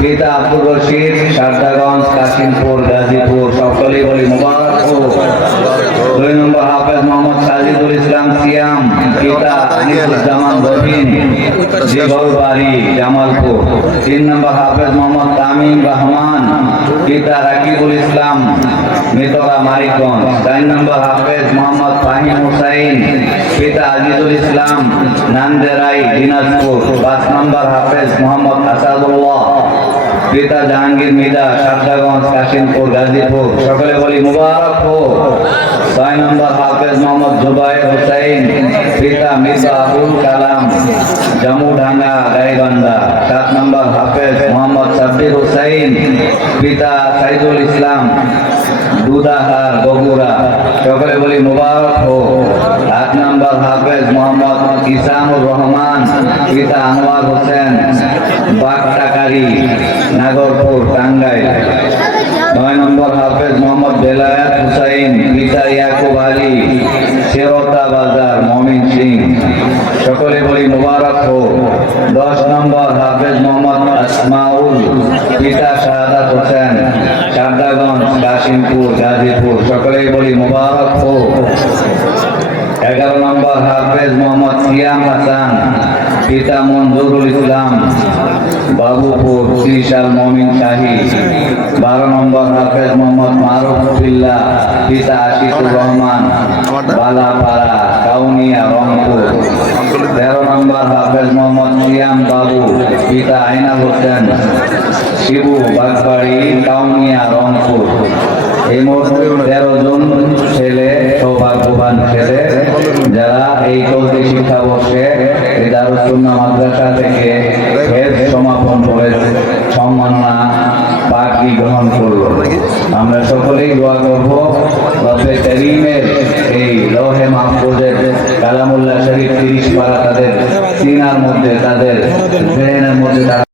পিতা আব্দুর রশিদ, সারদাগঞ্জ, কাশিমপুর, গাজীপুর। সকলেই বলি মুবারক হোক। 2 নম্বর হাফেজ মোহাম্মদ সাজিদুল ইসলাম সিয়াম, পিতা আনিসুজ্জামান রবিন, জিগরবাড়ি, জামালপুর। 3 নম্বর হাফেজ মোহাম্মদ তামিম রহমান, পিতা রাকিবুল ইসলাম, মিতরা, মানিকগঞ্জ। 4 নম্বর হাফেজ মোহাম্মদ ফাহিম হুসাইন, পিতা আজিজুল ইসলাম, নান্দেরাই, দিনাজপুর। 5 নম্বর হাফেজ মোহাম্মদ আসাদুল্লাহ, পিতা জাহাঙ্গীর মিদা, সারদাগঞ্জ, কাশিমপুর, গাজীপুর। সকলে বলি মুবারক হোক। 6 নম্বর হাফেজ মোহাম্মদ জুবাইর হুসাইন, পিতা মির্জা আবুল কালাম, জামুডাঙ্গা, গাইবান্ধা। 7 নম্বর হাফেজ মোহাম্মদ সাব্বির হুসাইন, পিতা সাইদুল ইসলাম, দুদাহার, বগুড়া। সকলে বলি মুবারক হোক। 8 নম্বর হাফেজ মোহাম্মদ ইসানুর রহমান, পিতা আনোয়ার হোসেন, বাগটাকারি, নাগরপুর, টাঙ্গাইল। 9 নম্বর হাফেজ মোহাম্মদ বেলায়েত হুসাইন, পিতা ইয়াকুব আলী, শেরতা বাজার, ময়মনসিংহ। সকলে বলি মুবারক হোক। 10 নম্বর হাফেজ মোহাম্মদ আসমাউল, পিতা শাহাদাত হোসেন, সারদাগঞ্জ, কাশিমপুর, গাজীপুর। সকলেই বলি মুবারক হোক। 11 নম্বর হাফেজ মোহাম্মদ সিয়াম হাসান, পিতা মঞ্জুরুল ইসলাম, বাবুপুর, ত্রিশাল, মমিন শাহী। 12 নম্বর হাফেজ মোহাম্মদ মারুফুল্লাহ, পিতা আশিকুর রহমান, বালাপাড়া, কাউনিয়া, রংপুর। 13 নম্বর হাফেজ মোহাম্মদ সিয়াম বাবু, পিতা আইনাল হোসেন, শিবু, বাগবাড়ি, কাউনিয়া, রংপুর। এই মুহূর্তে 13 জন ছেলে, সৌভাগ্যবান ছেলে, যারা এই চলতি শিক্ষাবর্ষে এই দারুস সুন্নাহ মাদ্রাসা থেকে সমাপন করে সম্মাননা পাগড়ি গ্রহণ করল। আমরা সকলেই দোয়া করব রব্বে কারীমের এই লৌহে মাহফুজের কালামুল্লাহ শরীফ 30 পারা তাদের সিনার মধ্যে, তাদের জেহেনের মধ্যে